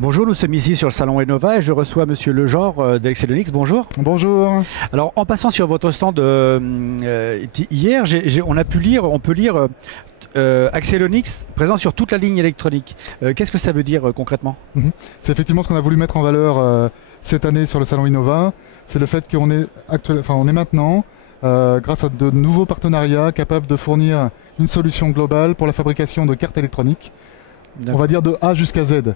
Bonjour, nous sommes ici sur le salon Enova et je reçois Monsieur Legenre d'Excelonix. Bonjour. Bonjour. Alors, en passant sur votre stand hier, on a pu lire, on peut lire Axellonix présent sur toute la ligne électronique. Qu'est-ce que ça veut dire concrètement? C'est effectivement ce qu'on a voulu mettre en valeur cette année sur le salon Innova. C'est le fait qu'on est on est maintenant, grâce à de nouveaux partenariats, capable de fournir une solution globale pour la fabrication de cartes électroniques. On va dire de A jusqu'à Z.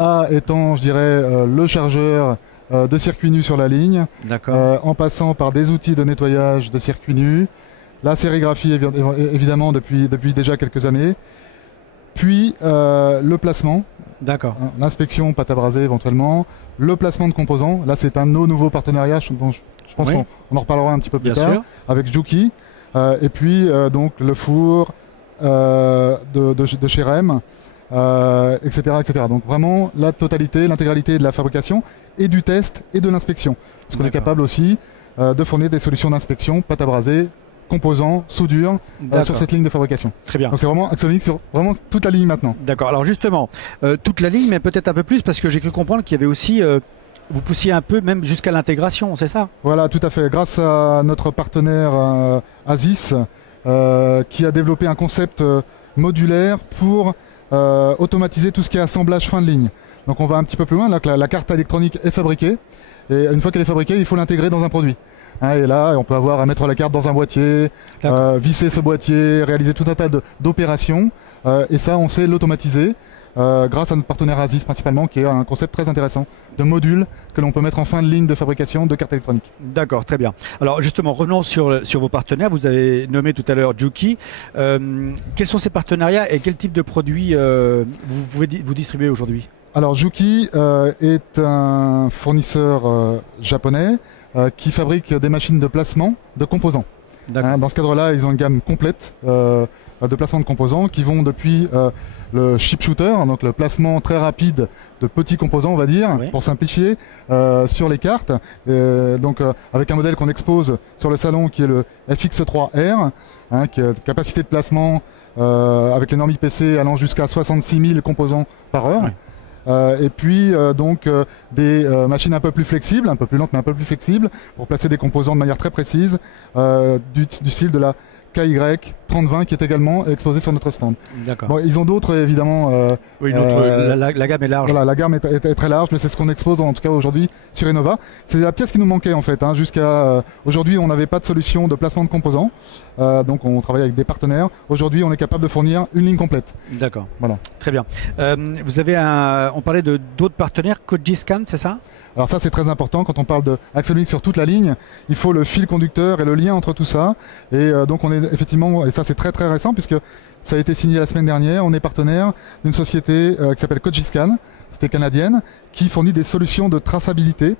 A étant, je dirais, le chargeur de circuits nus sur la ligne, en passant par des outils de nettoyage de circuits nus, la sérigraphie évidemment depuis déjà quelques années, puis le placement, l'inspection pâte à braser éventuellement, le placement de composants. Là c'est un de nos nouveaux partenariats dont je pense qu'on en reparlera un petit peu plus tard, avec Juki, et puis donc le four de chez REM. Etc. Donc vraiment la totalité, l'intégralité de la fabrication et du test et de l'inspection. Parce qu'on est capable aussi de fournir des solutions d'inspection, pâte à braser, composants, soudure sur cette ligne de fabrication. Très bien. Donc c'est vraiment Axellonix sur vraiment toute la ligne maintenant. D'accord. Alors justement, toute la ligne, mais peut-être un peu plus parce que j'ai cru comprendre qu'il y avait aussi, vous poussiez un peu même jusqu'à l'intégration, c'est ça? Voilà, tout à fait. Grâce à notre partenaire Asis, qui a développé un concept modulaire pour automatiser tout ce qui est assemblage fin de ligne. Donc on va un petit peu plus loin, là que la carte électronique est fabriquée, et une fois qu'elle est fabriquée, il faut l'intégrer dans un produit. Et là, on peut avoir à mettre la carte dans un boîtier, visser ce boîtier, réaliser tout un tas d'opérations, et ça on sait l'automatiser grâce à notre partenaire Asis principalement, qui est un concept très intéressant de module que l'on peut mettre en fin de ligne de fabrication de cartes électroniques. D'accord, très bien. Alors justement, revenons sur vos partenaires. Vous avez nommé tout à l'heure Juki. Quels sont ces partenariats et quel type de produits vous pouvez vous distribuer aujourd'hui? Alors Juki est un fournisseur japonais qui fabrique des machines de placement de composants. Dans ce cadre-là, ils ont une gamme complète de placement de composants qui vont depuis le chip shooter, donc le placement très rapide de petits composants, on va dire, pour simplifier, sur les cartes. Donc avec un modèle qu'on expose sur le salon qui est le FX3R, qui a une capacité de placement avec les normes IPC allant jusqu'à 66 000 composants par heure. Et puis donc des machines un peu plus flexibles, un peu plus lentes mais un peu plus flexibles, pour placer des composants de manière très précise, du style de la KY3020 qui est également exposée sur notre stand. Bon, ils ont d'autres évidemment. La gamme est large. Voilà, la gamme est très large, mais c'est ce qu'on expose en tout cas aujourd'hui sur Innova. C'est la pièce qui nous manquait en fait. Jusqu'à aujourd'hui, on n'avait pas de solution de placement de composants, donc on travaille avec des partenaires. Aujourd'hui, on est capable de fournir une ligne complète. D'accord. Voilà. Très bien. Vous avez on parlait de d'autres partenaires, Kojiscan, c'est ça? Alors ça c'est très important quand on parle de Axellonix sur toute la ligne, il faut le fil conducteur et le lien entre tout ça. Et donc on est effectivement, et ça c'est très récent puisque ça a été signé la semaine dernière, on est partenaire d'une société qui s'appelle Kojiscan, société canadienne, qui fournit des solutions de traçabilité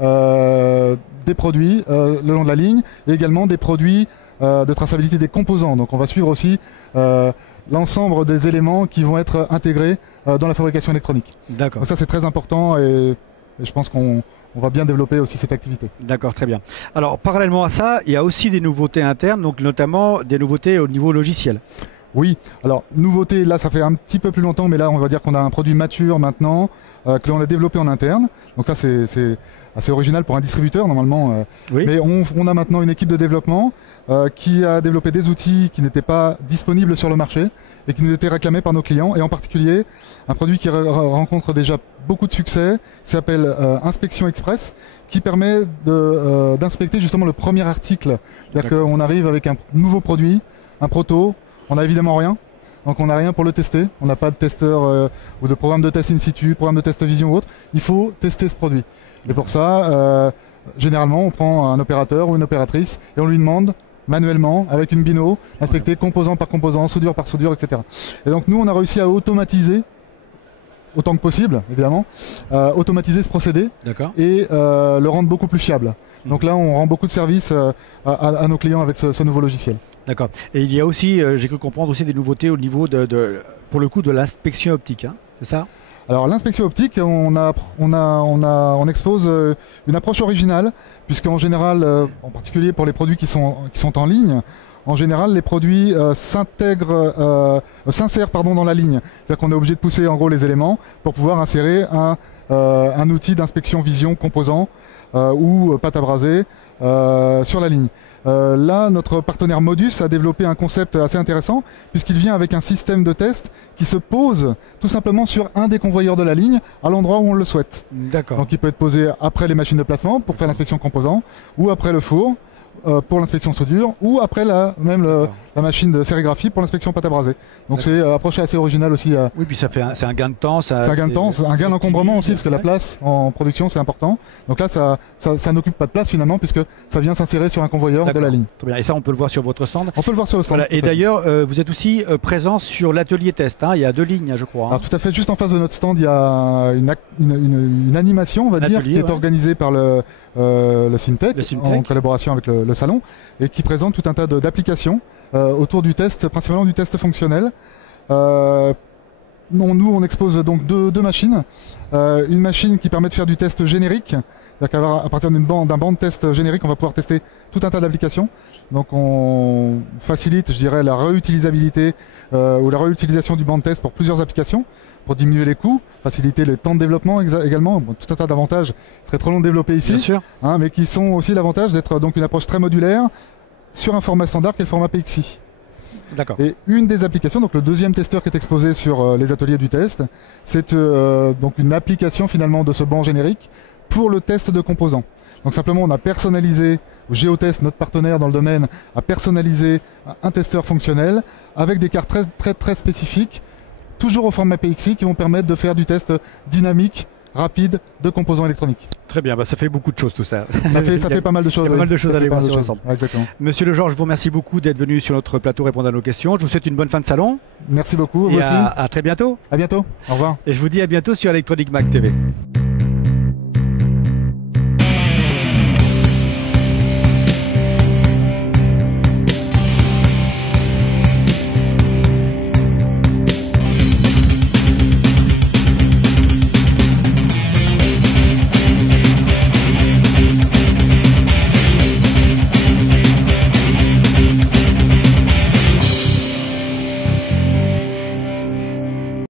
des produits le long de la ligne et également des produits de traçabilité des composants. Donc on va suivre aussi l'ensemble des éléments qui vont être intégrés dans la fabrication électronique. D'accord. Donc ça c'est très important et je pense qu'on va bien développer aussi cette activité. D'accord, très bien. Alors, parallèlement à ça, il y a aussi des nouveautés internes, donc notamment des nouveautés au niveau logiciel. Oui, alors nouveauté, là ça fait un petit peu plus longtemps, mais là on va dire qu'on a un produit mature maintenant, que l'on a développé en interne. Donc ça c'est assez original pour un distributeur normalement. Mais on a maintenant une équipe de développement qui a développé des outils qui n'étaient pas disponibles sur le marché et qui nous étaient réclamés par nos clients. Et en particulier, un produit qui rencontre déjà beaucoup de succès, qui s'appelle Inspection Express, qui permet d'inspecter justement le premier article. C'est-à-dire qu'on arrive avec un nouveau produit, un proto. On n'a évidemment rien, donc on n'a rien pour le tester. On n'a pas de testeur ou de programme de test in situ, programme de test vision ou autre. Il faut tester ce produit. Et pour ça, généralement, on prend un opérateur ou une opératrice et on lui demande manuellement, avec une bino, d'inspecter composant par composant, soudure par soudure, etc. Et donc nous, on a réussi à automatiser, autant que possible, évidemment, automatiser ce procédé et le rendre beaucoup plus fiable. Donc là, on rend beaucoup de services à nos clients avec ce nouveau logiciel. D'accord. Et il y a aussi, j'ai cru comprendre aussi des nouveautés au niveau pour le coup de l'inspection optique, c'est ça? Alors l'inspection optique, on expose une approche originale, puisqu'en général, en particulier pour les produits qui sont en ligne, en général, les produits s'insèrent dans la ligne. C'est-à-dire qu'on est obligé de pousser en gros les éléments pour pouvoir insérer un outil d'inspection vision composant ou pâte à braser sur la ligne. Là, notre partenaire Modus a développé un concept assez intéressant puisqu'il vient avec un système de test qui se pose tout simplement sur un des convoyeurs de la ligne à l'endroit où on le souhaite. D'accord. Donc il peut être posé après les machines de placement pour faire l'inspection composant ou après le four pour l'inspection soudure ou après la machine de sérigraphie pour l'inspection pâte à braser. Donc c'est approche assez originale aussi. Oui, puis c'est un gain de temps. C'est un gain de temps, un gain d'encombrement aussi parce que la place en production c'est important. Donc là ça n'occupe pas de place finalement puisque ça vient s'insérer sur un convoyeur de la ligne. Très bien. Et ça on peut le voir sur votre stand. On peut le voir sur le stand. Voilà. Et d'ailleurs vous êtes aussi présent sur l'atelier test. Hein. Il y a 2 lignes je crois. Alors tout à fait, juste en face de notre stand il y a une animation on va dire qui est organisée par le Simtech en collaboration avec le salon et qui présente tout un tas d'applications autour du test, principalement du test fonctionnel. Nous on expose donc deux machines. Une machine qui permet de faire du test générique, c'est-à-dire qu'à partir d'un banc de test générique on va pouvoir tester tout un tas d'applications. Donc on facilite, je dirais, la réutilisabilité ou la réutilisation du banc de test pour plusieurs applications, pour diminuer les coûts, faciliter le temps de développement également. Bon, tout un tas d'avantages, ce serait trop long de développer ici, bien sûr. Hein, mais qui sont aussi l'avantage d'être donc une approche très modulaire sur un format standard qui est le format PXI. D'accord. Et une des applications, donc le deuxième testeur qui est exposé sur les ateliers du test, c'est donc une application finalement de ce banc générique pour le test de composants. Donc simplement on a personnalisé, Geotest, notre partenaire dans le domaine, a personnalisé un testeur fonctionnel avec des cartes très spécifiques, toujours au format PXI, qui vont permettre de faire du test dynamique, rapide, de composants électroniques. Très bien, ça fait beaucoup de choses tout ça. Ça fait pas mal de choses. Il y a pas mal de choses à aller voir sur ensemble. Exactement. Monsieur Legeorges, je vous remercie beaucoup d'être venu sur notre plateau répondre à nos questions. Je vous souhaite une bonne fin de salon. Merci beaucoup. Et vous aussi. À très bientôt. À bientôt. Au revoir. Et je vous dis à bientôt sur Electronic Mag TV.